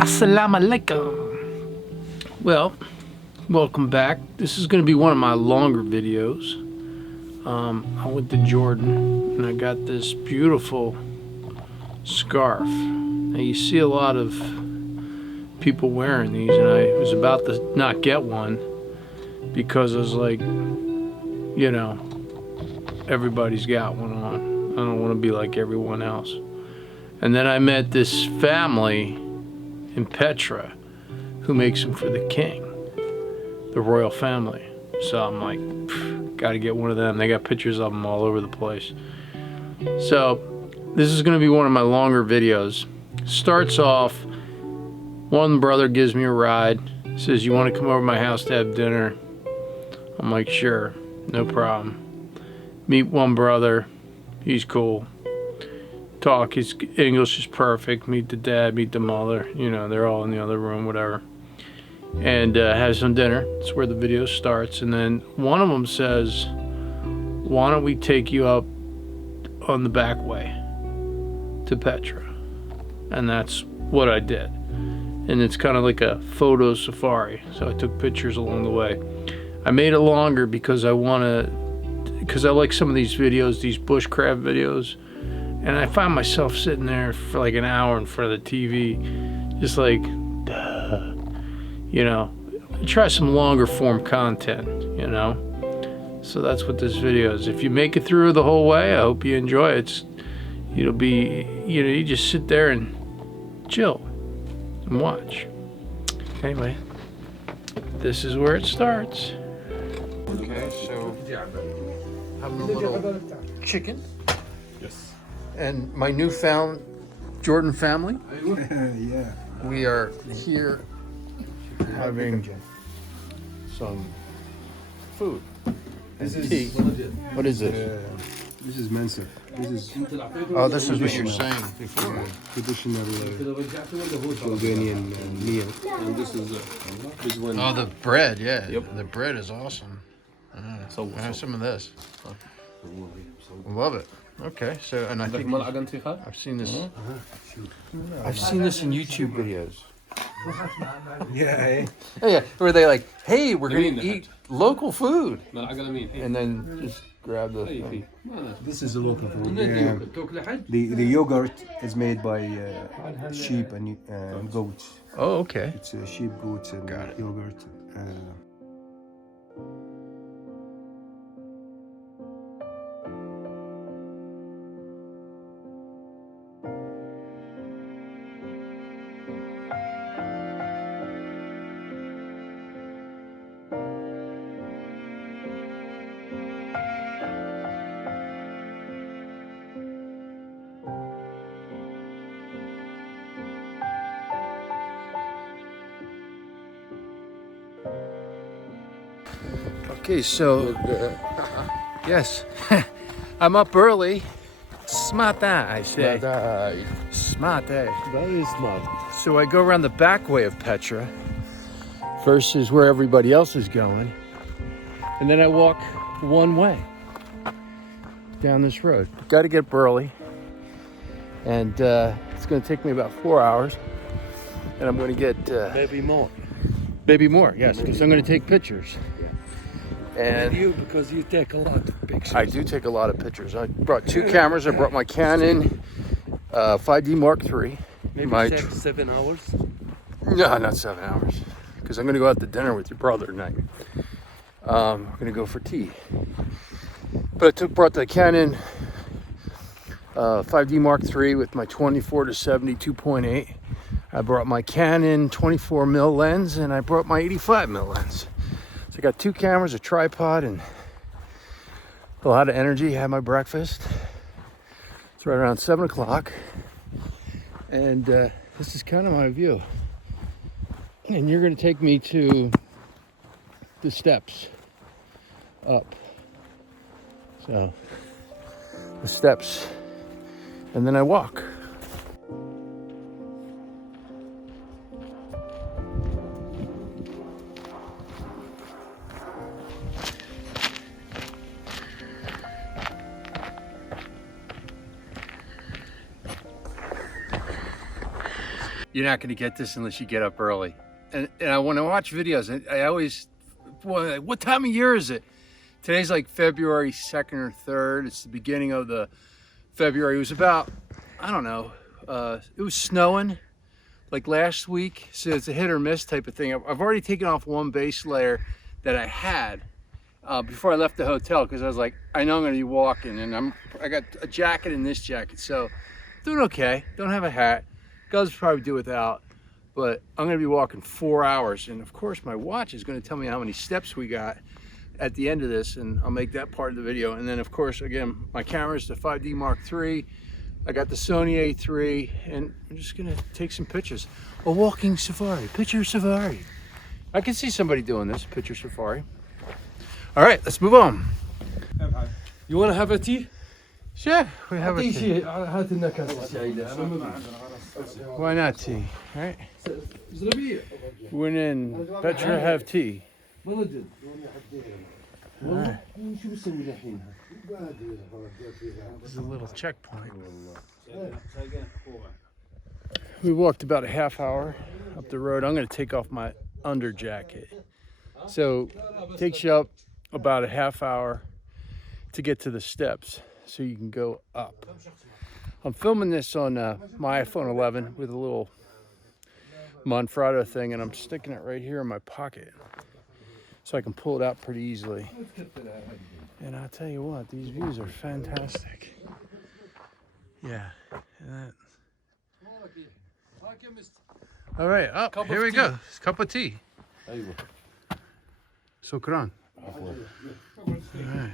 Assalamu alaikum. Well, welcome back. This is going to be one of my longer videos. I went to Jordan and I got this beautiful scarf. Now you see a lot of people wearing these, and I was about to not get one because I was like, you know, everybody's got one on. I don't want to be like everyone else. And then I met this family in Petra who makes them for the king, the royal family. So I'm like, gotta get one of them. They got pictures of them all over the place. So this is gonna be one of my longer videos. Starts off, one brother gives me a ride, says, you wanna come over to my house to have dinner? I'm like, sure, no problem. Meet one brother, he's cool. Talk, his English is perfect. Meet the dad, meet the mother, you know, they're all in the other room, whatever. And have some dinner. That's where the video starts. And then one of them says, why don't we take you up on the back way to Petra? And that's what I did. And it's kind of like a photo safari. So I took pictures along the way. I made it longer because I like some of these videos, these bushcraft videos. And I find myself sitting there for like an hour in front of the TV, just like, duh. You know, try some longer form content, you know? So that's what this video is. If you make it through the whole way, I hope you enjoy it. It'll be, you know, you just sit there and chill and watch. Anyway, this is where it starts. Okay, so having a little chicken. Yes. And my newfound Jordan family. Yeah. We are here having some food and tea. What is this? This is Mensa. This is Oh, this is what you're saying before. traditional Jordanian meal. And this is one. Oh, the bread, yeah. Yep. The bread is awesome. So have some of this. Love it. Okay, so and I think I've seen this. I've seen this in YouTube videos. Yeah. Yeah, where they like, hey, we're gonna eat local food, and then just grab the thing. This is a local food. The yogurt is made by sheep and goats. Oh, okay. It's sheep, goats, and yogurt. Okay, so yes, I'm up early. Smart I say. Smart Very smart. So I go around the back way of Petra versus where everybody else is going. And then I walk one way down this road. Got to get up early. And it's going to take me about 4 hours. And I'm going to get... Maybe more. Maybe more, yes, because I'm going to take pictures. And because you take a lot of pictures. I do take a lot of pictures. I brought 2 cameras. I brought my Canon 5D Mark III. Maybe 7 hours? No, not 7 hours. Because I'm going to go out to dinner with your brother tonight. We're going to go for tea. But I brought the Canon 5D Mark III with my 24-70 2.8. I brought my Canon 24mm lens, and I brought my 85mm lens. So I got 2 cameras, a tripod, and a lot of energy. Had my breakfast. It's right around 7 o'clock. And this is kind of my view. And you're going to take me to the steps up. So the steps, and then I walk. You're not going to get this unless you get up early. And when I watch videos, I always, boy, what time of year is it? Today's like February 2nd or 3rd. It's the beginning of the February. It was about, I don't know, it was snowing like last week. So it's a hit or miss type of thing. I've already taken off one base layer that I had before I left the hotel, because I was like, I know I'm going to be walking, and I got a jacket and this jacket, so doing okay. Don't have a hat. Gloves probably do without, but I'm going to be walking 4 hours, and of course my watch is going to tell me how many steps we got at the end of this, and I'll make that part of the video. And then of course, again, my camera is the 5D Mark III. I got the Sony A3, and I'm just gonna take some pictures. A walking safari, picture safari. I can see somebody doing this, picture safari. All right, let's move on. You want to have a tea? Sure, we have a tea. هات لنا كاس الشاي. Why not tea, right? When in Petra, have tea. Right. There's a little checkpoint. We walked about a half hour up the road. I'm going to take off my under jacket. So it takes you up about a half hour to get to the steps so you can go up. I'm filming this on my iPhone 11 with a little Manfrotto thing, and I'm sticking it right here in my pocket so I can pull it out pretty easily. And I'll tell you what, these views are fantastic. Yeah. All right, up. Here we go. It's a cup of tea. Shukran. All right.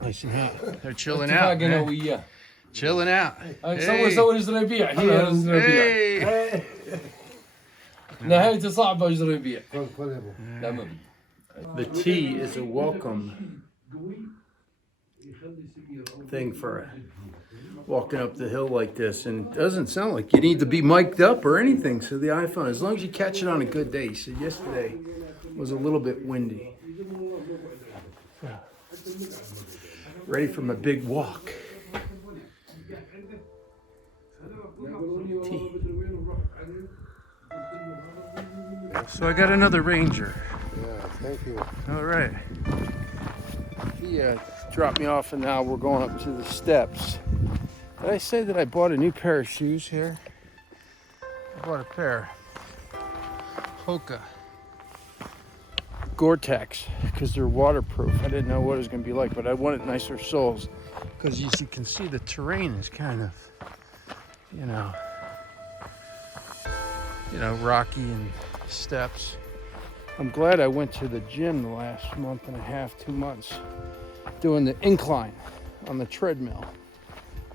Nice and hot. They're chilling out. Man. Chilling out. Hey. نهايته صعبة أجر يبيع. The tea is a welcome thing for walking up the hill like this, and it doesn't sound like you need to be mic'd up or anything. So the iPhone, as long as you catch it on a good day. So yesterday was a little bit windy. Ready for my big walk. Tea. So I got another Ranger. Yeah, thank you. All right. He dropped me off, and now we're going up to the steps. Did I say that I bought a new pair of shoes here? I bought a pair. Hoka Gortex, because they're waterproof. I didn't know what it was going to be like, but I wanted nicer soles, because as you can see, the terrain is kind of, you know, rocky and steps. I'm glad I went to the gym the last month and a half, 2 months, doing the incline on the treadmill.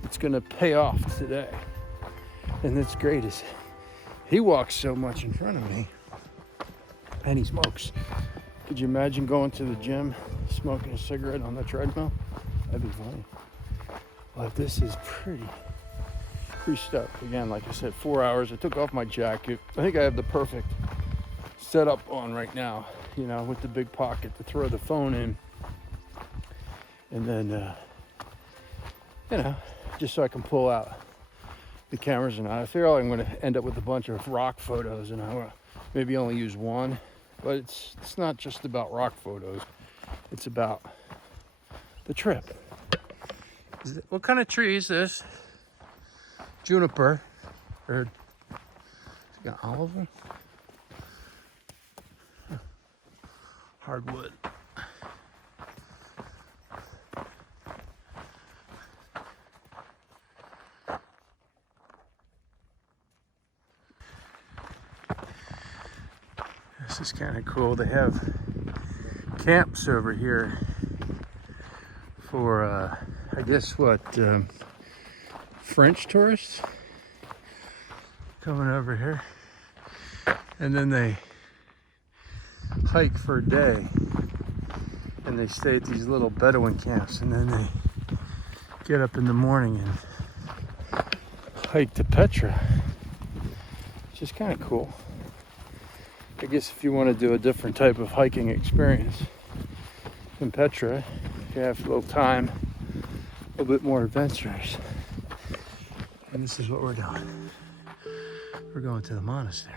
It's gonna pay off today. And that's great is he walks so much in front of me, and he smokes. Could you imagine going to the gym, smoking a cigarette on the treadmill? That'd be funny. But this is pretty stuff. Again, like I said, 4 hours. I took off my jacket. I think I have the perfect setup on right now, you know, with the big pocket to throw the phone in. And then, you know, just so I can pull out the cameras. And I feel like I'm going to end up with a bunch of rock photos, and I maybe only use one. But it's not just about rock photos. It's about the trip. What kind of tree is this? Juniper, or it's got olive. Hardwood. This is kind of cool. They have camps over here for, I guess what, French tourists coming over here, and then they hike for a day, and they stay at these little Bedouin camps, and then they get up in the morning and hike to Petra, which is kind of cool. I guess if you want to do a different type of hiking experience in Petra, if you have a little time, little bit more adventurous. And this is what we're doing. We're going to the monastery.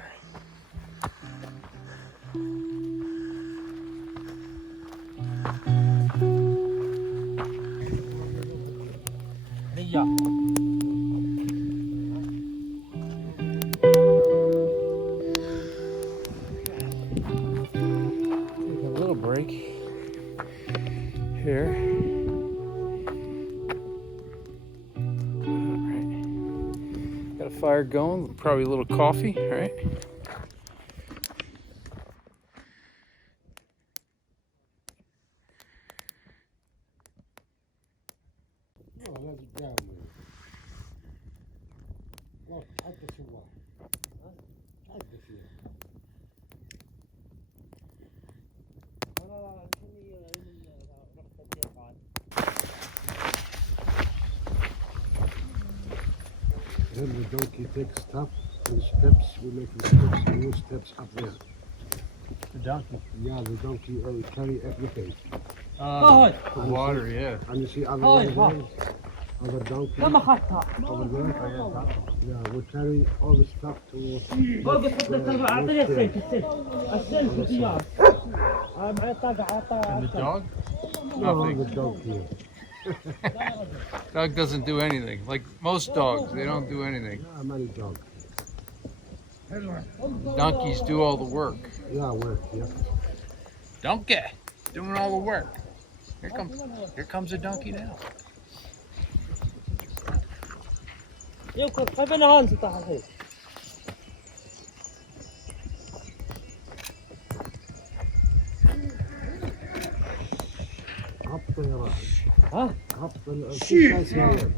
Take a little break here. All right. Got a fire going, probably a little coffee, all right? Then the donkey takes stuff and steps. We make the steps and new steps up there. The donkey. Yeah, the donkey carry everything. The water, yeah. And you see other ones, other donkeys over there. Yeah, we carry all the stuff to. And the dog? No, the dog here. Dog doesn't do anything. Like most dogs, they don't do anything. Yeah, many dogs. Donkeys do all the work. Yeah, work, yeah. Donkey, doing all the work. Here comes a donkey now. عبط يا راجل. ها؟ عبط الشيء ساير.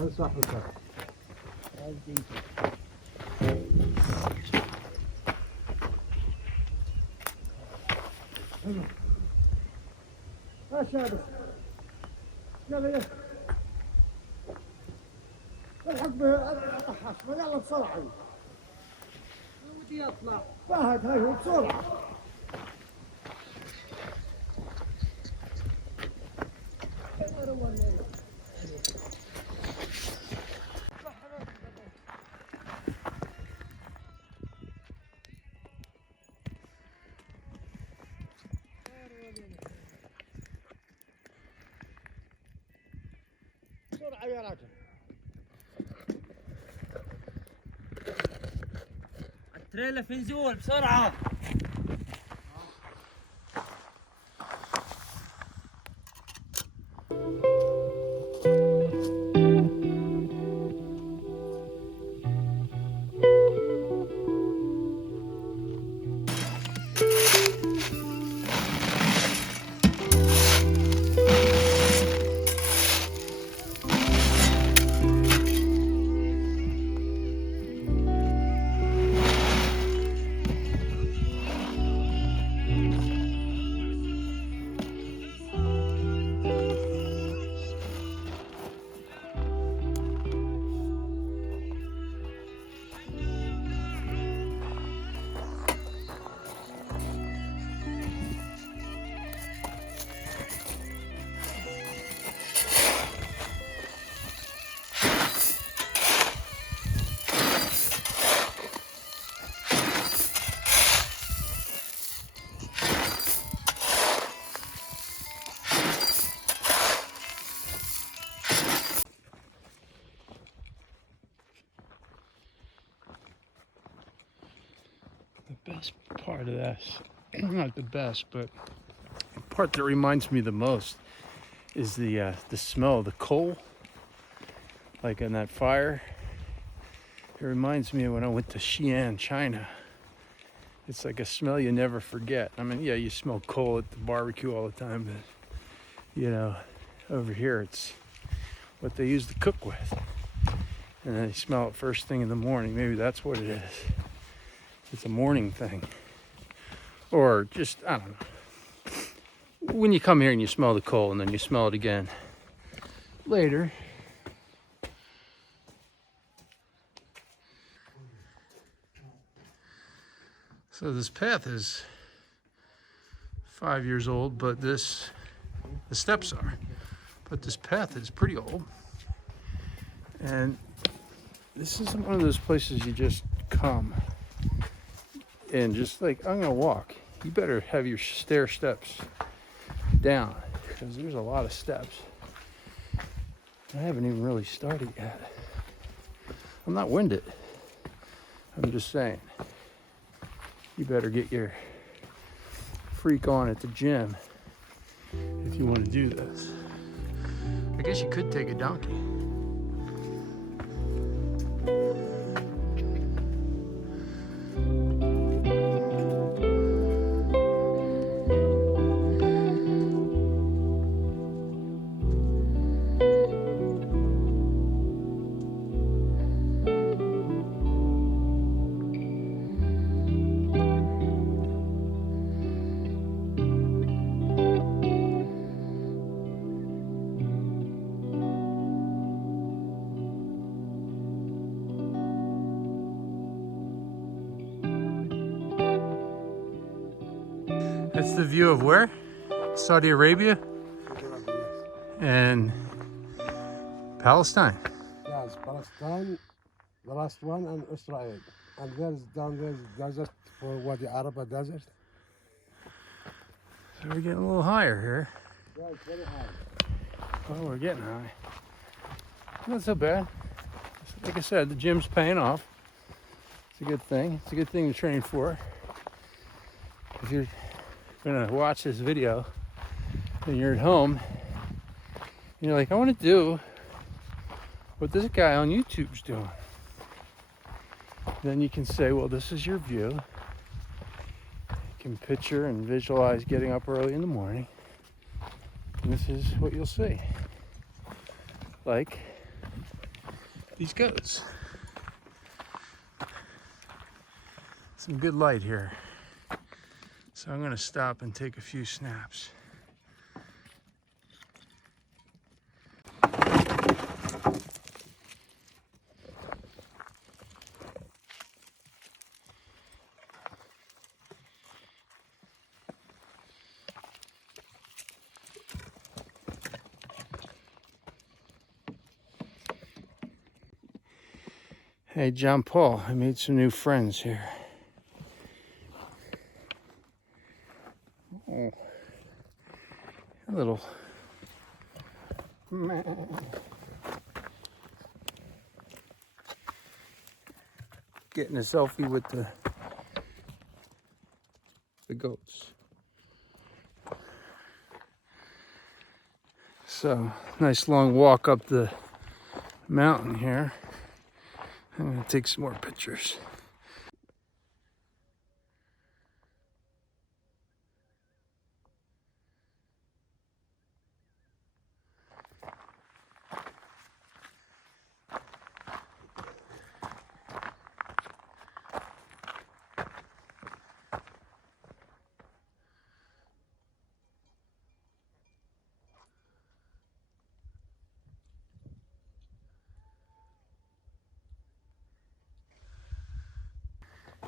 انصح لك. ما شابه يلا الحق بالحق يلا بسرعة ودي يطلع فهد هاي هو بسرعة بسرعة يا راجل التريلا في نزول بسرعة The best part of this, not the best, but the part that reminds me the most is the smell of the coal, like in that fire. It reminds me of when I went to Xi'an, China. It's like a smell you never forget. I mean, yeah, you smell coal at the barbecue all the time, but you know, over here it's what they use to cook with. And then you smell it first thing in the morning. Maybe that's what it is. It's a morning thing. Or just, I don't know. When you come here and you smell the coal and then you smell it again later. So this path is 5 years old, but the steps are. but this path is pretty old. And this is one of those places you just come and just like, I'm gonna walk. You better have your stair steps down because there's a lot of steps. I haven't even really started yet. I'm not winded. I'm just saying, you better get your freak on at the gym if you want to do this. I guess you could take a donkey. That's the view of where? Saudi Arabia and Palestine. Yes, Palestine, the last one, and Israel. And there's down there desert for Wadi Araba desert. So we're getting a little higher here. Yeah, it's very high. Oh, we're getting high. Not so bad. Like I said, the gym's paying off. It's a good thing. It's a good thing to train for. If you're gonna watch this video and you're at home and you're like, I want to do what this guy on YouTube's doing, then you can say, well, this is your view. You can picture and visualize getting up early in the morning, and this is what you'll see. Like these goats. Some good light here. So I'm gonna stop and take a few snaps. Hey, John Paul, I made some new friends here. Oh, a little getting a selfie with the goats. So, nice long walk up the mountain here. I'm gonna take some more pictures.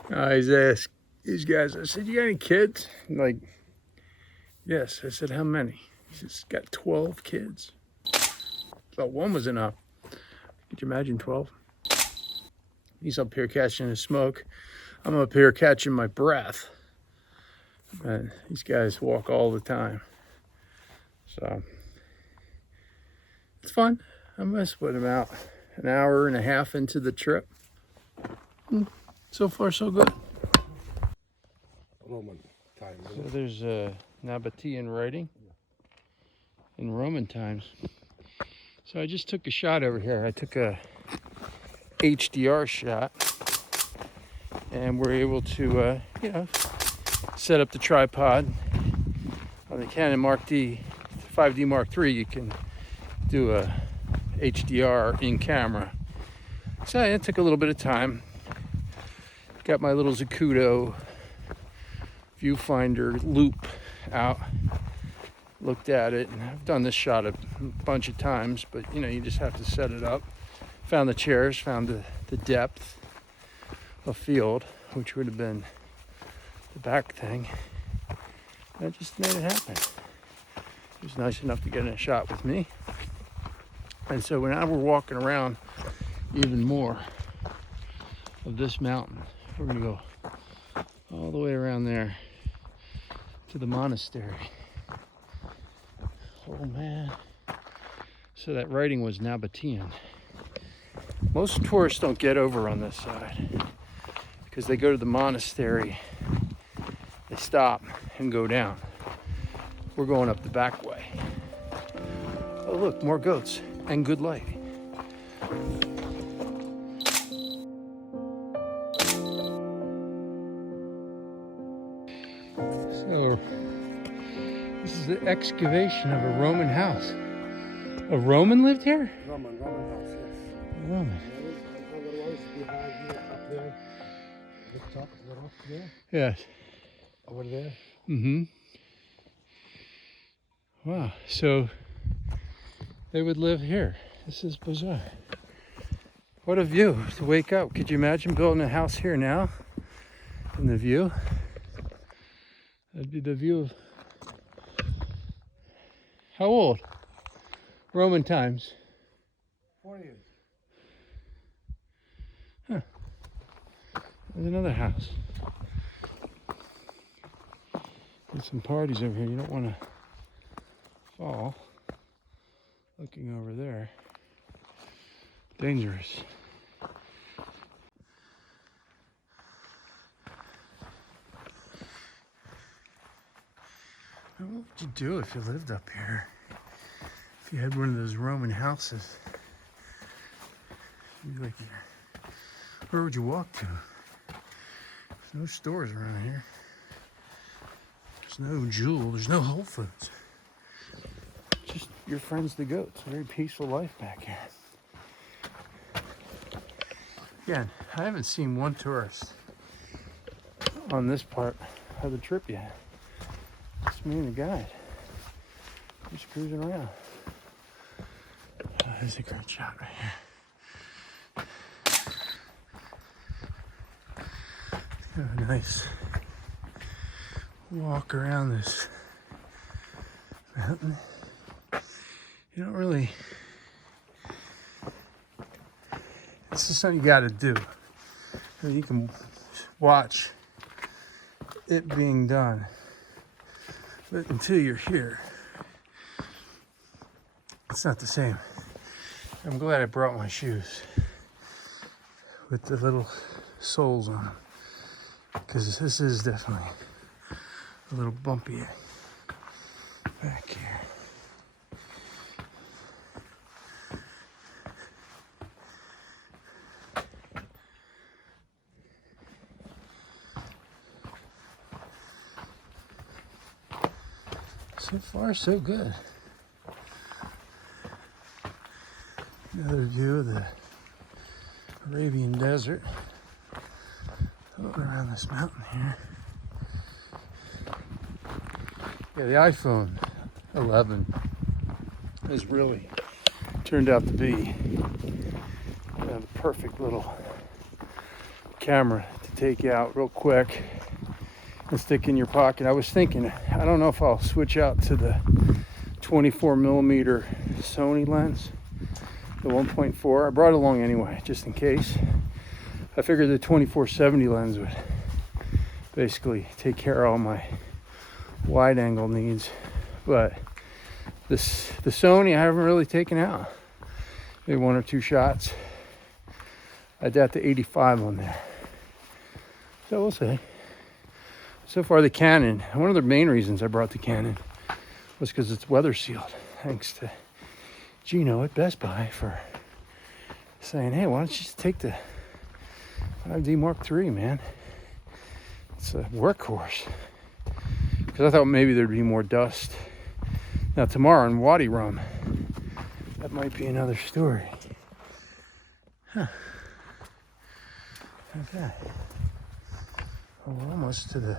I asked these guys, I said, you got any kids? I'm like, yes. I said, how many? He says, got 12 kids. Thought one was enough. Could you imagine 12? He's up here catching his smoke. I'm up here catching my breath. And these guys walk all the time. So, it's fun. I must put them out an hour and a half into the trip. So far, so good. Roman time. So there's Nabatean writing in Roman times. So I just took a shot over here. I took a HDR shot, and we're able to, set up the tripod on the Canon Mark D, 5D Mark III. You can do a HDR in camera. So it took a little bit of time. Got my little Zacuto viewfinder loop out, looked at it, and I've done this shot a bunch of times, but you just have to set it up. Found the chairs, found the depth of field, which would have been the back thing. And I just made it happen. He was nice enough to get in a shot with me. And so now we're walking around even more of this mountain. We're gonna go all the way around there to the monastery. Oh man. So that writing was Nabatean. Most tourists don't get over on this side because they go to the monastery, they stop and go down. We're going up the back way. Oh look, more goats and good light. So this is the excavation of a Roman house. A Roman lived here? Roman house, yes. A Roman. There is another one's behind you up there. The top of the rock there. Yes. Over there. Mm-hmm. Wow. So they would live here. This is bizarre. What a view to wake up. Could you imagine building a house here now? And the view? That'd be the view of... How old? Roman times. 4 years. Huh. There's another house. There's some parties over here. You don't want to fall. Looking over there. Dangerous. What would you do if you lived up here? If you had one of those Roman houses? You'd be like, where would you walk to? There's no stores around here. There's no Jewel. There's no Whole Foods. Just your friends the goats. A very peaceful life back here. Again, I haven't seen one tourist on this part of the trip yet. It's me and the guide. Just cruising around. Oh, there's a great shot right here. Have a nice walk around this mountain. You don't really... This is something you got to do. You can watch it being done. But until you're here, it's not the same. I'm glad I brought my shoes with the little soles on them, because this is definitely a little bumpy back here. So far, so good. Another view of the Arabian Desert. Floating around this mountain here. Yeah, the iPhone 11 has really turned out to be the perfect little camera to take out real quick and stick in your pocket. I was thinking, I don't know if I'll switch out to the 24mm Sony lens, the 1.4. I brought it along anyway, just in case. I figured the 24-70 lens would basically take care of all my wide angle needs. But the Sony I haven't really taken out. Maybe one or two shots. I got the 85 on there. So we'll see. So far the Canon, one of the main reasons I brought the Canon was because it's weather sealed. Thanks to Gino at Best Buy for saying, hey, why don't you just take the 5D Mark III, man? It's a workhorse. Because I thought maybe there'd be more dust. Now tomorrow in Wadi Rum, that might be another story. Huh. Okay. Well, we're almost to the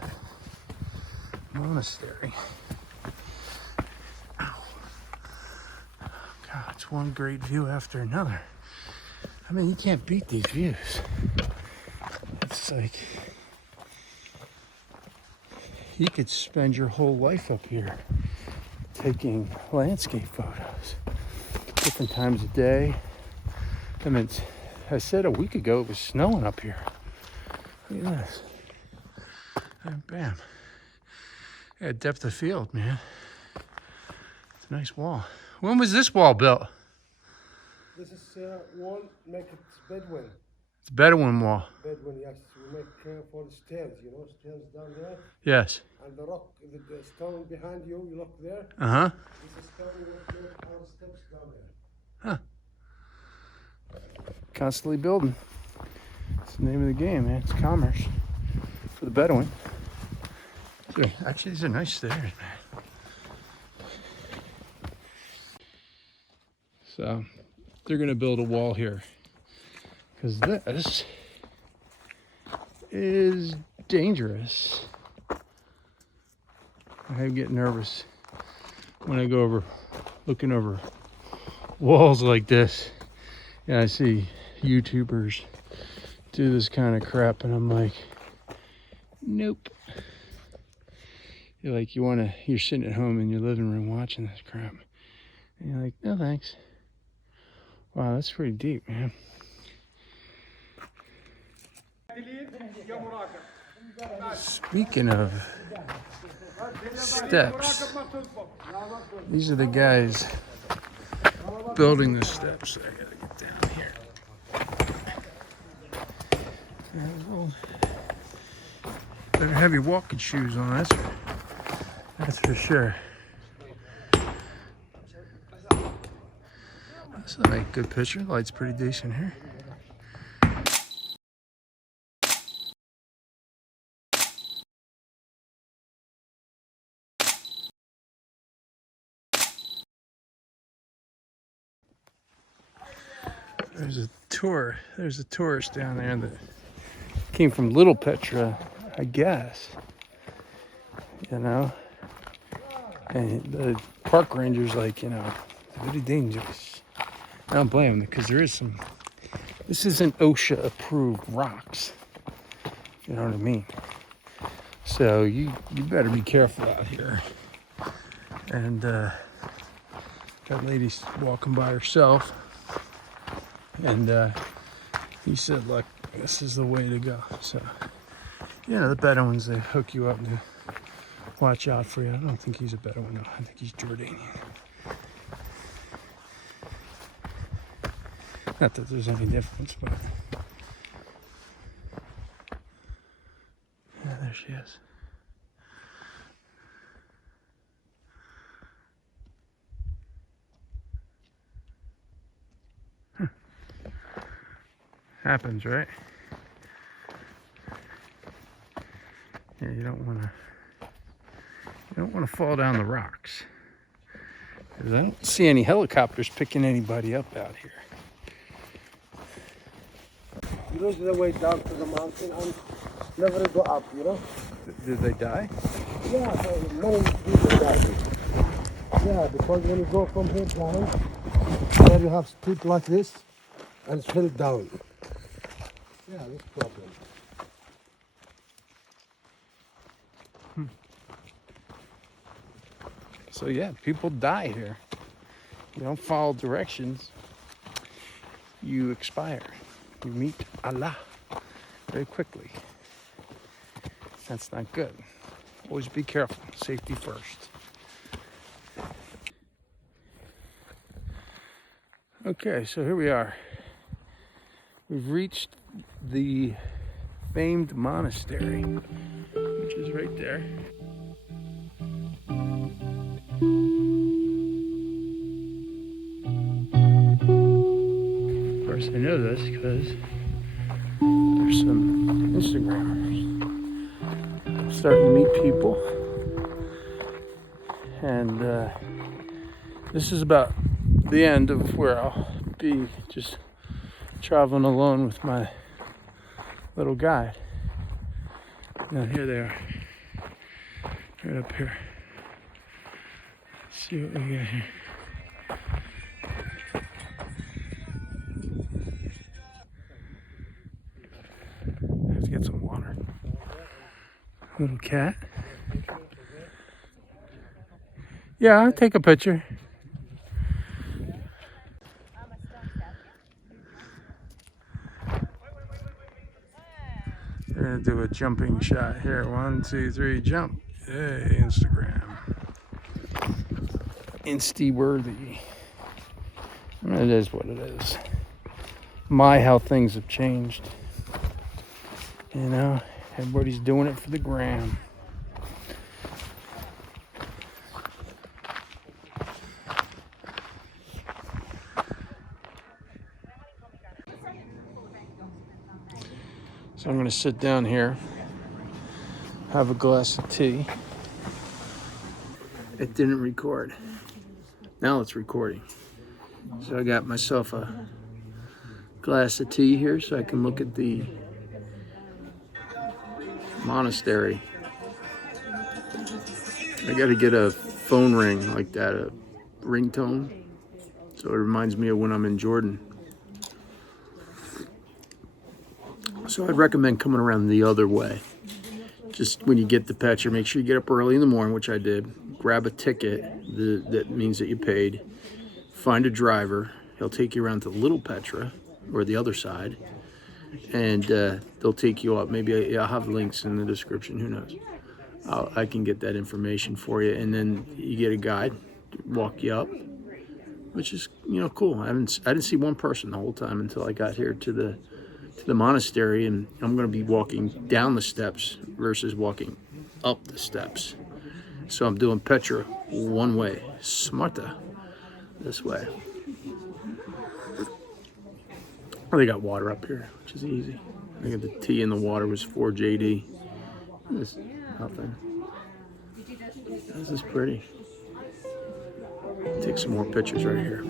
monastery. Ow. God, it's one great view after another. I mean, you can't beat these views. It's like you could spend your whole life up here taking landscape photos. different times of day. I mean, I said a week ago it was snowing up here. Look at this. And bam. Yeah, depth of field, man. It's a nice wall. When was this wall built? This is wall, make it Bedouin. It's a Bedouin wall. Bedouin, yes. We make for the stairs, you know, stairs down there. Yes. And the rock, the stone behind you, you look there. Uh-huh. This is stone, we make our steps down there. Huh. Constantly building. It's the name of the game, man. It's commerce for the Bedouin. Actually, these are nice stairs, man. So, they're going to build a wall here. Because this is dangerous. I get nervous when I go over, looking over walls like this. And I see YouTubers do this kind of crap, and I'm like, nope. You're sitting at home in your living room watching this crap. And you're like, no thanks. Wow, that's pretty deep, man. Speaking of steps, these are the guys building the steps. I gotta get down here. Better have your walking shoes on, that's for sure. So I make a good picture. Light's pretty decent here. There's a tourist down there that came from Little Petra, I guess. You know? And the park ranger's like, you know, it's very dangerous. I don't blame him, because this isn't OSHA approved rocks. You know what I mean? So you better be careful out here. And that lady's walking by herself. And he said, look, this is the way to go. So, you know, the Bedouins, they hook you up to watch out for you. I don't think he's a Bedouin, no. I think he's Jordanian. Not that there's any difference, but... yeah, there she is. Happens, right? Yeah, you don't want to fall down the rocks. 'Cause I don't see any helicopters picking anybody up out here. You lose the way down to the mountain and never go up, you know? Did they die? Yeah, many people die. Yeah, because when you go from here down, there you have steep like this, and it's fell down. Yeah, this problem. So yeah, people die here. You don't follow directions, you expire. You meet Allah very quickly. That's not good. Always be careful. Safety first. Okay, so here we are. We've reached the famed monastery, which is right there. Of course, I know this because there's some Instagrammers. I'm starting to meet people, and this is about the end of where I'll be just traveling alone with my little guide. Now here they are, right up here. Let's see what we got here. I have to get some water. Little cat. Yeah, I'll take a picture. gonna do a jumping shot here. 1, 2, 3, jump. Hey, Instagram. Insty worthy. It is what it is. My, how things have changed. You know, everybody's doing it for the gram. So I'm gonna sit down here, have a glass of tea. It didn't record. Now it's recording. So I got myself a glass of tea here so I can look at the monastery. I got to get a phone ring like that, a ringtone, so it reminds me of when I'm in Jordan. So I'd recommend coming around the other way. Just when you get to Petra, make sure you get up early in the morning, which I did. Grab a ticket that means that you paid. Find a driver. He'll take you around to Little Petra, or the other side, and they'll take you up. Maybe I'll have links in the description. Who knows? I can get that information for you, and then you get a guide to walk you up, which is cool. I didn't see one person the whole time until I got here to the monastery, and I'm going to be walking down the steps versus walking up the steps. So I'm doing Petra one way, Smarta this way. Oh, they got water up here, which is easy. I think the tea and the water was 4 JD. This is nothing. This is pretty. Take some more pictures right here.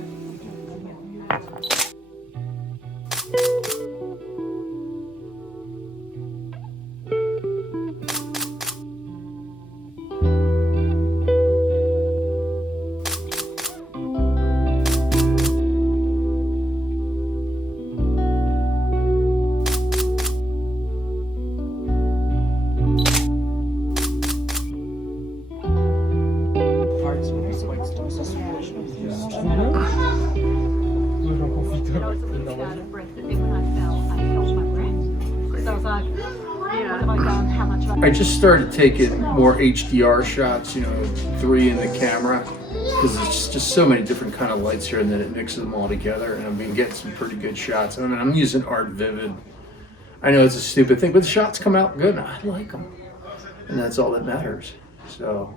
I just started taking more HDR shots, 3 in the camera, because there's just so many different kind of lights here, and then it mixes them all together, and I've been getting some pretty good shots. I mean, I'm using Art Vivid. I know it's a stupid thing, but the shots come out good, and I like them, and that's all that matters. So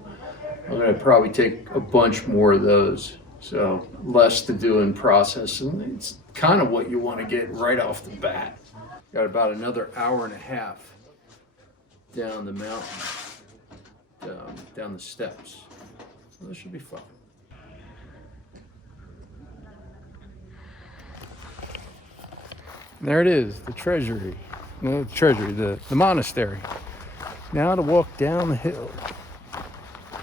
I'm gonna probably take a bunch more of those, so less to do in process, and it's kind of what you want to get right off the bat. Got about another hour and a half down the mountain, down the steps. So this should be fun. There it is, the treasury. No, the treasury, the monastery. Now to walk down the hill.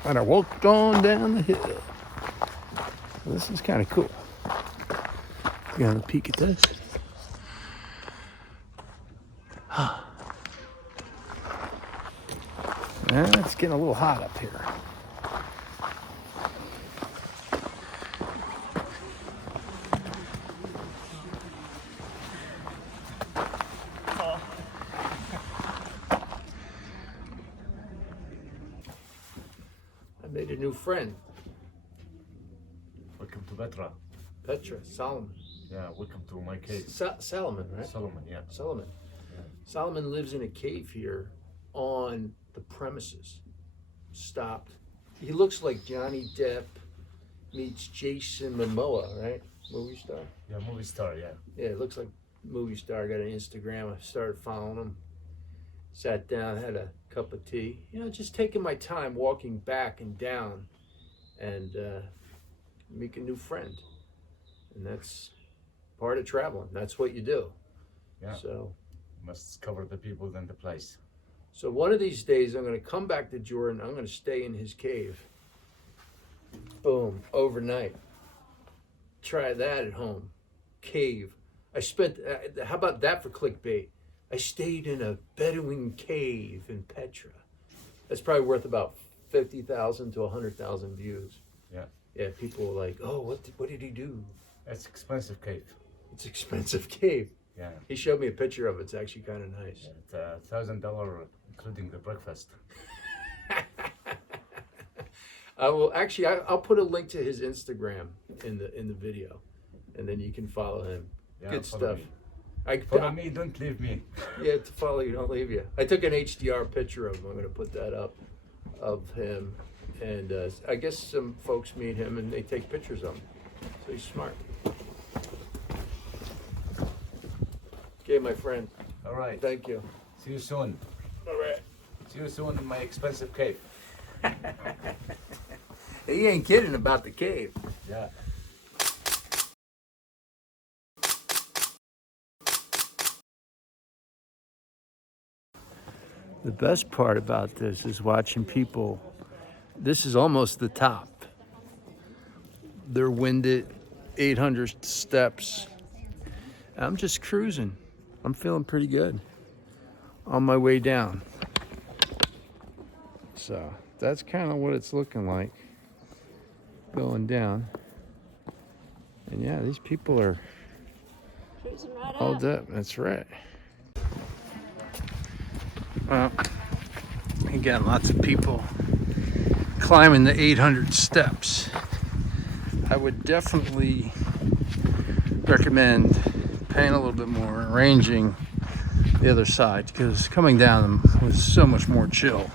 And I walked on down the hill. So this is kind of cool. Got a peek at this. It's getting a little hot up here. I made a new friend. Welcome to Petra. Petra, Solomon. Yeah, welcome to my cave. Solomon, right? Solomon, yeah. Solomon. Yeah. Solomon lives in a cave here on the premises. Stopped. He looks like Johnny Depp meets Jason Momoa, right? Movie star. Yeah, movie star, yeah. Yeah, it looks like movie star. I got an Instagram. I started following him. Sat down, had a cup of tea. Just taking my time walking back and down and make a new friend. And that's part of traveling. That's what you do. Yeah. So must discover the people and the place. So one of these days, I'm going to come back to Jordan. I'm going to stay in his cave. Boom, overnight. Try that at home. Cave. I spent, how about that for clickbait? I stayed in a Bedouin cave in Petra. That's probably worth about 50,000 to 100,000 views. Yeah. Yeah, people were like, oh, what did he do? It's expensive cave. It's expensive cave. Yeah. He showed me a picture of it. It's actually kind of nice. It's $1,000 including the breakfast. I will actually. I'll put a link to his Instagram in the video, and then you can follow him. Yeah, Good follow stuff. Me. Follow me, don't leave me. Yeah, to follow you, don't leave you. I took an HDR picture of him. I'm going to put that up of him, and I guess some folks meet him and they take pictures of him. So he's smart. Okay, my friend. All right. Thank you. See you soon. All right. See you soon in my expensive cave. He ain't kidding about the cave. Yeah. The best part about this is watching people. This is almost the top. They're winded, 800 steps. I'm just cruising. I'm feeling pretty good on my way down. So that's kind of what it's looking like going down. And yeah, these people are all up. That's right. Well, again, lots of people climbing the 800 steps. I would definitely recommend paying a little bit more, arranging the other side, because coming down was so much more chill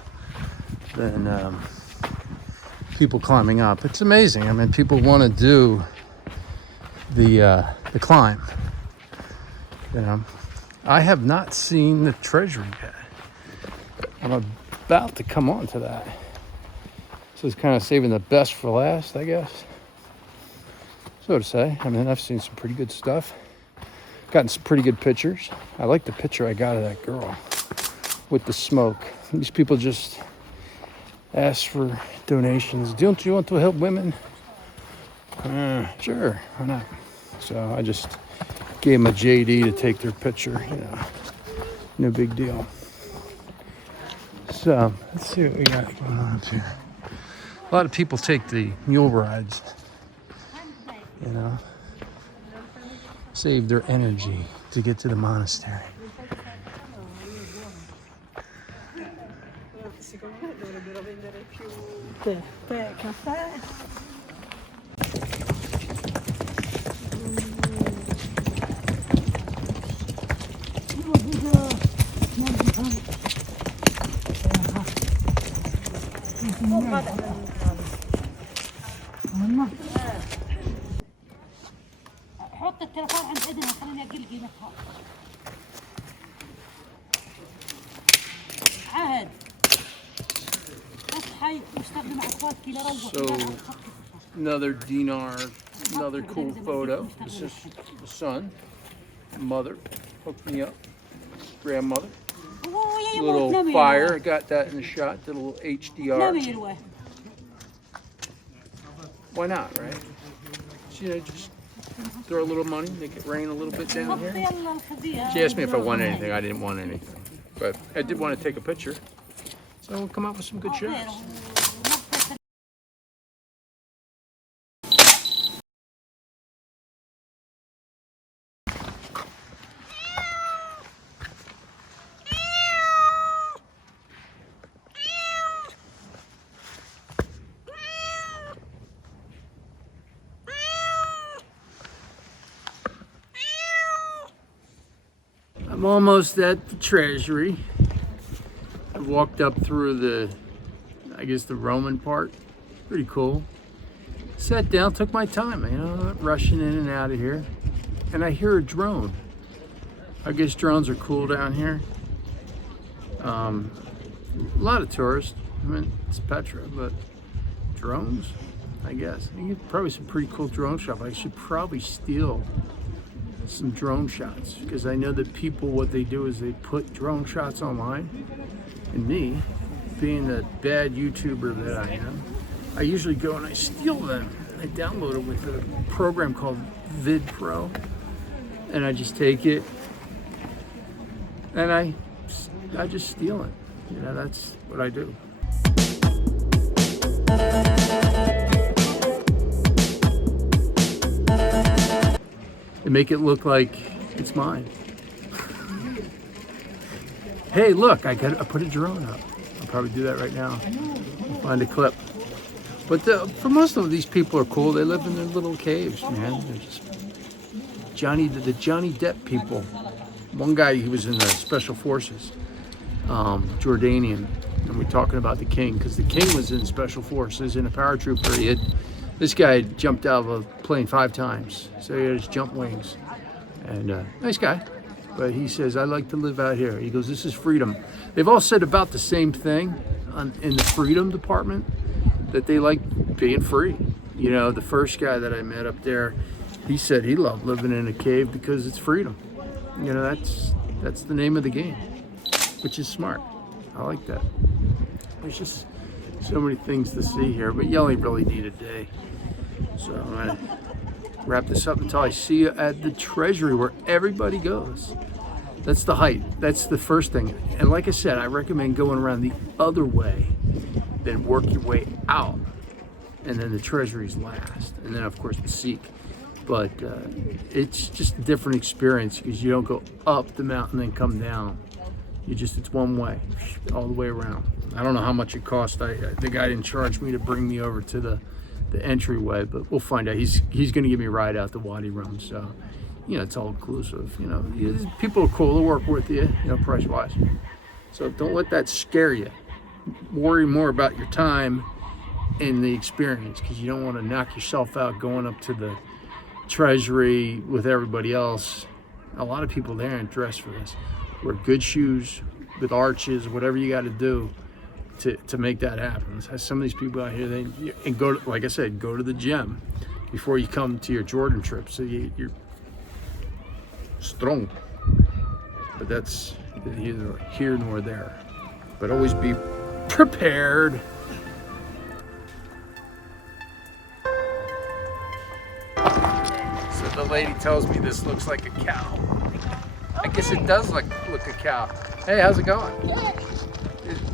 than people climbing up. It's amazing. I mean, people want to do the climb. You know, I have not seen the treasury yet. I'm about to come on to that. So it's kind of saving the best for last, I guess. So to say. I mean, I've seen some pretty good stuff. Gotten some pretty good pictures. I like the picture I got of that girl with the smoke. These people just ask for donations. Don't you want to help women? Sure, why not? So I just gave them a JD to take their picture. You know, no big deal. So let's see what we got going on up here. A lot of people take the mule rides, you know, save their energy to get to the monastery. حط التليفون عند اذنها خليني اقل قيمتها. عهد اصحي واستخدم اخواتك لروح. So another dinar, another cool photo. This is the son, mother, hooked me up, grandmother. Little fire, I got that in the shot, did a little HDR. Why not, right? So, you know, just throw a little money, make it rain a little bit down here. She asked me if I wanted anything. I didn't want anything, but I did want to take a picture. So we'll come up with some good shots. I'm almost at the treasury. I've walked up through the, I guess the Roman part. Pretty cool. Sat down, took my time, you know, not rushing in and out of here. And I hear a drone. I guess drones are cool down here. A lot of tourists. I mean, it's Petra, but drones, I guess. You get probably some pretty cool drone shots. I should probably steal some drone shots, because I know that people, what they do is they put drone shots online, and me, being the bad YouTuber that I am, I usually go and I steal them. I download it with a program called VidPro, and I just take it and I just steal it. You know, that's what I do. And make it look like it's mine. Hey, look, I put a drone up. I'll probably do that right now. Find a clip. But for most of these people are cool. They live in their little caves, man. They're just the Johnny Depp people. One guy, he was in the Special Forces, Jordanian, and we're talking about the King, because the King was in Special Forces in a paratrooper. This guy had jumped out of a plane 5 times, so he had his jump wings. And nice guy. But he says, I like to live out here. He goes, this is freedom. They've all said about the same thing in the freedom department, that they like being free. You know, the first guy that I met up there, he said he loved living in a cave because it's freedom. You know, that's the name of the game, which is smart. I like that. There's just so many things to see here, but you only really need a day. So I'm gonna wrap this up until I see you at the treasury where everybody goes. That's the height. That's the first thing. And like I said, I recommend going around the other way, then work your way out. And then the treasury's last. And then of course the Sikh. But it's just a different experience because you don't go up the mountain and then come down. It's one way, all the way around. I don't know how much it cost. The guy didn't charge me to bring me over to the entryway, but we'll find out. He's going to give me a ride out the Wadi Rum, so you know it's all inclusive. You know, people are cool to work with you, you know, price wise. So don't let that scare you. Worry more about your time and the experience, because you don't want to knock yourself out going up to the treasury with everybody else. A lot of people there aren't dressed for this. Wear good shoes with arches, whatever you got to do to make that happen. Some of these people out here, and go to, like I said, go to the gym before you come to your Jordan trip, so you're strong. But that's neither here nor there. But always be prepared. So the lady tells me this looks like a cow. I guess it does look a cow. Hey, how's it going?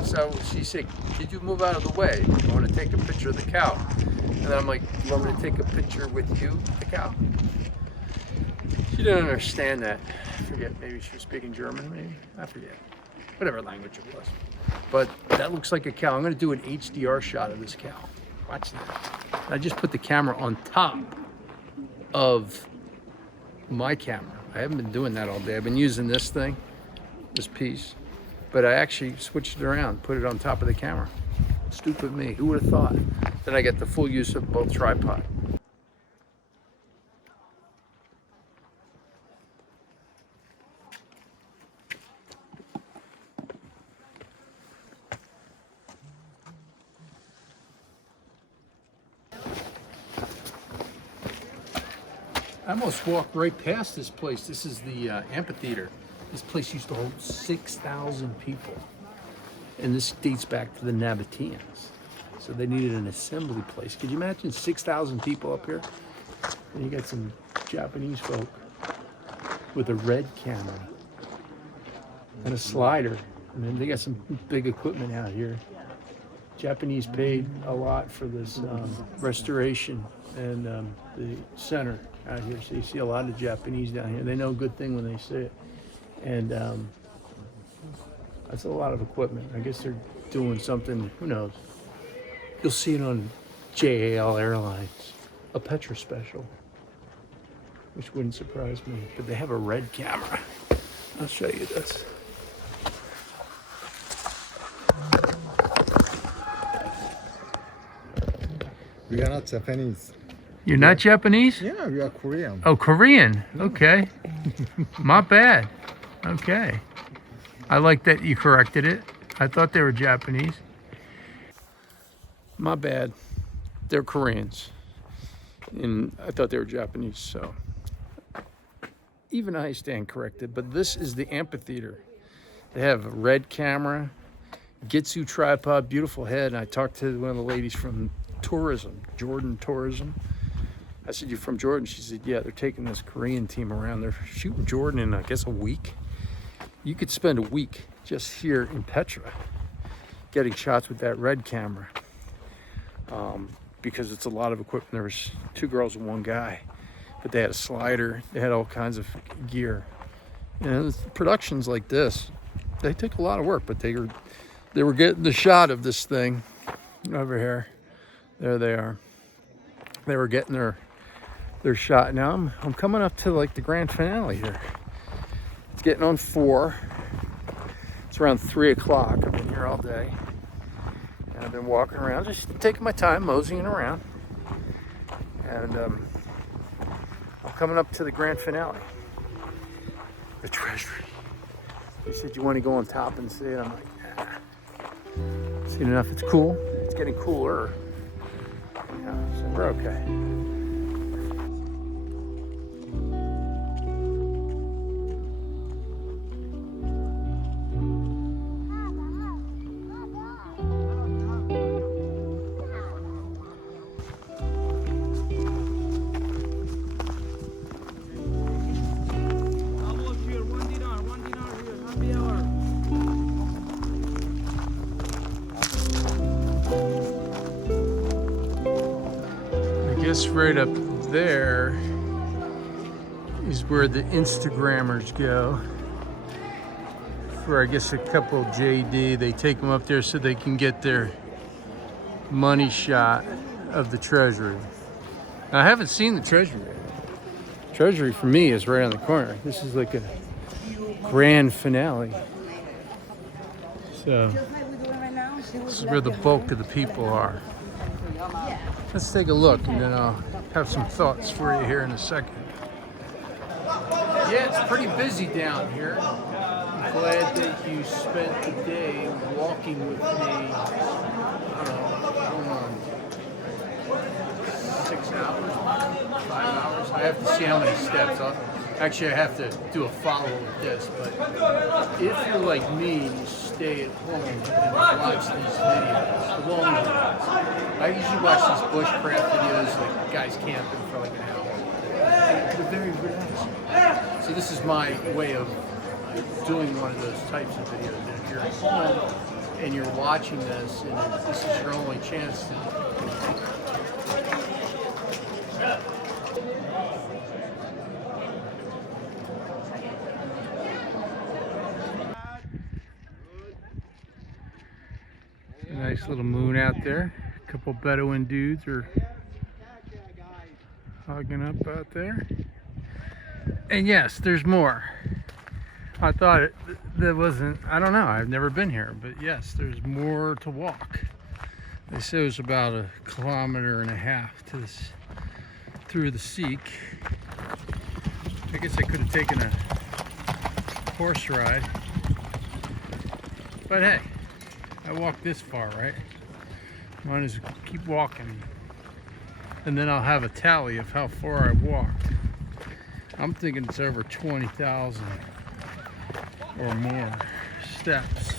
So she said, could you move out of the way? I want to take a picture of the cow. And then I'm like, you want me to take a picture with you, the cow? She didn't understand that. I forget, maybe she was speaking German, maybe? I forget. Whatever language it was. But that looks like a cow. I'm going to do an HDR shot of this cow. Watch that. I just put the camera on top of my camera. I haven't been doing that all day. I've been using this thing, this piece, but I actually switched it around, put it on top of the camera. Stupid me, who would have thought? Then I get the full use of both tripods. I almost walked right past this place. This is the amphitheater. This place used to hold 6,000 people. And this dates back to the Nabateans. So they needed an assembly place. Could you imagine 6,000 people up here? And you got some Japanese folk with a red camera and a slider. And then they got some big equipment out here. Japanese paid a lot for this restoration and the center out here. So you see a lot of Japanese down here. They know a good thing when they see it. And that's a lot of equipment. I guess they're doing something, who knows. You'll see it on JAL Airlines, a Petra special, which wouldn't surprise me. But they have a red camera. I'll show you this. We are not Japanese. You're not Japanese? Yeah, we are Korean. Oh, Korean. Okay. Not bad. Okay. I like that you corrected it. I thought they were Japanese. My bad. They're Koreans. And I thought they were Japanese, so. Even I stand corrected, but this is the amphitheater. They have a red camera, Gitsu tripod, beautiful head. And I talked to one of the ladies from tourism, Jordan Tourism. I said, you're from Jordan? She said, yeah, they're taking this Korean team around. They're shooting Jordan in, I guess, a week. You could spend a week just here in Petra getting shots with that red camera because it's a lot of equipment. There was 2 girls and 1 guy, but they had a slider. They had all kinds of gear. You know, productions like this, they take a lot of work, but they were getting the shot of this thing over here. There they are. They were getting their shot. Now I'm coming up to like the grand finale here. It's getting on 4. It's around 3 o'clock. I've been here all day. And I've been walking around, just taking my time, moseying around. And I'm coming up to the grand finale. The treasury. He said, you want to go on top and see it? I'm like, nah. Seen enough, it's cool. It's getting cooler. Yeah, so we're okay. Right up there is where the Instagrammers go for, I guess, a couple JD. They take them up there so they can get their money shot of the treasury. Now, I haven't seen the treasury. Treasury for me is right on the corner. This is like a grand finale. So this is where the bulk of the people are. Let's take a look, and then I'll have some thoughts for you here in a second. Yeah, it's pretty busy down here. I'm glad that you spent the day walking with me. I don't know, 6 hours, 5 hours. I have to see how many steps. Actually, I have to do a follow with this, but if you're like me and you stay at home and watch these videos, the long ones, I usually watch these bushcraft videos, like guys camping for like an hour. They're very relaxing. So this is my way of doing one of those types of videos. And if you're at home and you're watching this, and this is your only chance to nice little moon out there. A couple Bedouin dudes are hogging up out there. And yes, there's more. I thought that wasn't, I don't know, I've never been here, but yes, there's more to walk. They say it was about 1.5 kilometers to this, through the Seek. I guess I could have taken a horse ride. But hey, I walked this far, right? Might as well keep walking. And then I'll have a tally of how far I walked. I'm thinking it's over 20,000 or more steps.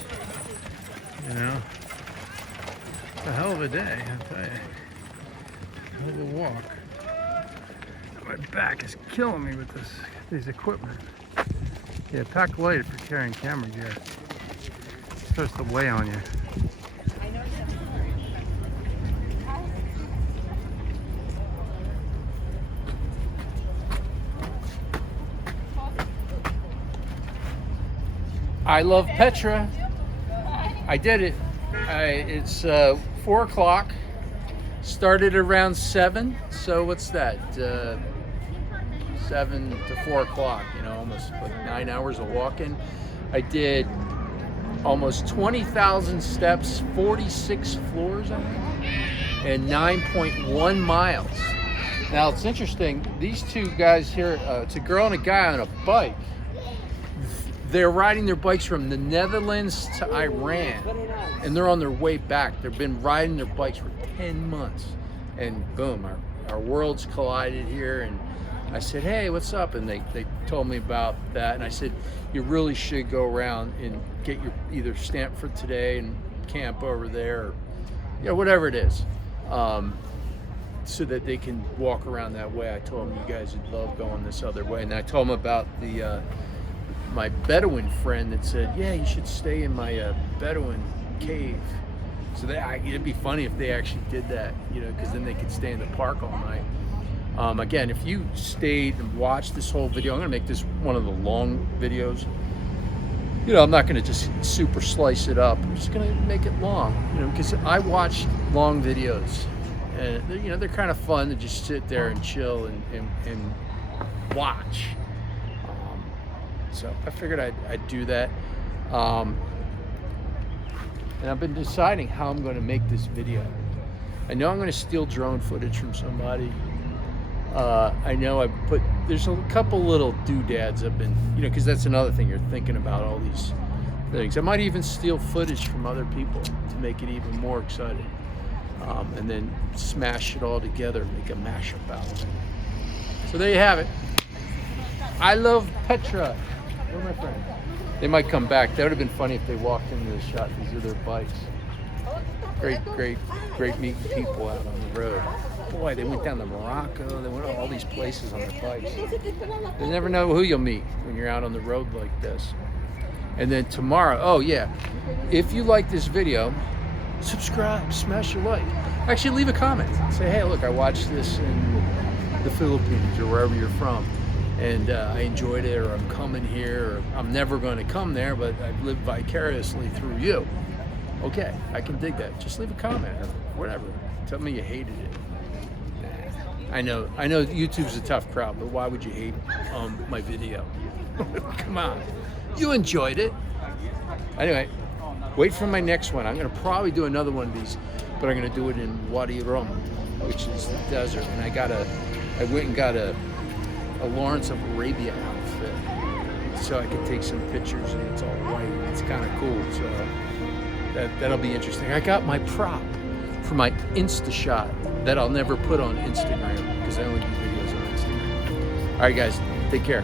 You know? It's a hell of a day, I'll tell you. Hell of a walk. My back is killing me with these equipment. Yeah, pack light if you're carrying camera gear. It's supposed to weigh on you. I love Petra. I did it. It's 4 o'clock. Started around 7. So what's that? 7 to 4 o'clock. You know, almost like 9 hours of walking. I did almost 20,000 steps, 46 floors, I think, and 9.1 miles. Now it's interesting. These two guys here, it's a girl and a guy on a bike. They're riding their bikes from the Netherlands to Iran, and they're on their way back. They've been riding their bikes for 10 months, and boom, our worlds collided here. And I said, hey, what's up? And they told me about that, and I said, you really should go around and get your either stamp for today and camp over there, or whatever it is, so that they can walk around that way. I told them you guys would love going this other way, and I told them about the my Bedouin friend that said, yeah, you should stay in my Bedouin cave. So it'd be funny if they actually did that, because then they could stay in the park all night. Again, if you stayed and watched this whole video, I'm gonna make this one of the long videos. you know, I'm not going to just super slice it up. I'm just going to make it long, you know, because I watch long videos, and you know, they're kind of fun to just sit there and chill and watch. So I figured I'd do that. And I've been deciding how I'm going to make this video. I know I'm going to steal drone footage from somebody. I know there's a couple little doodads I've been, you know, because that's another thing, you're thinking about all these things. I might even steal footage from other people to make it even more exciting. And then smash it all together, make a mashup out of it. So there you have it. I love Petra. Where are my friends? They might come back. That would have been funny if they walked into the shot. These are their bikes. Great meeting people out on the road. Boy, they went down to Morocco. They went to all these places on their bikes. You never know who you'll meet when you're out on the road like this. And then tomorrow, oh yeah, if you like this video, subscribe, smash a like. Actually, leave a comment. Say, hey, look, I watched this in the Philippines or wherever you're from, and I enjoyed it, or I'm coming here, or I'm never going to come there, but I've lived vicariously through you. Okay, I can dig that. Just leave a comment or whatever. Tell me you hated it. I know YouTube's a tough crowd, but why would you hate my video? Come on, you enjoyed it. Anyway, wait for my next one. I'm gonna probably do another one of these, but I'm gonna do it in Wadi Rum, which is the desert. And I went and got a Lawrence of Arabia outfit, so I could take some pictures, and it's all white. It's kind of cool, so that'll be interesting. I got my prop for my Insta shot that I'll never put on Instagram because I only do videos on Instagram. All right, guys, take care.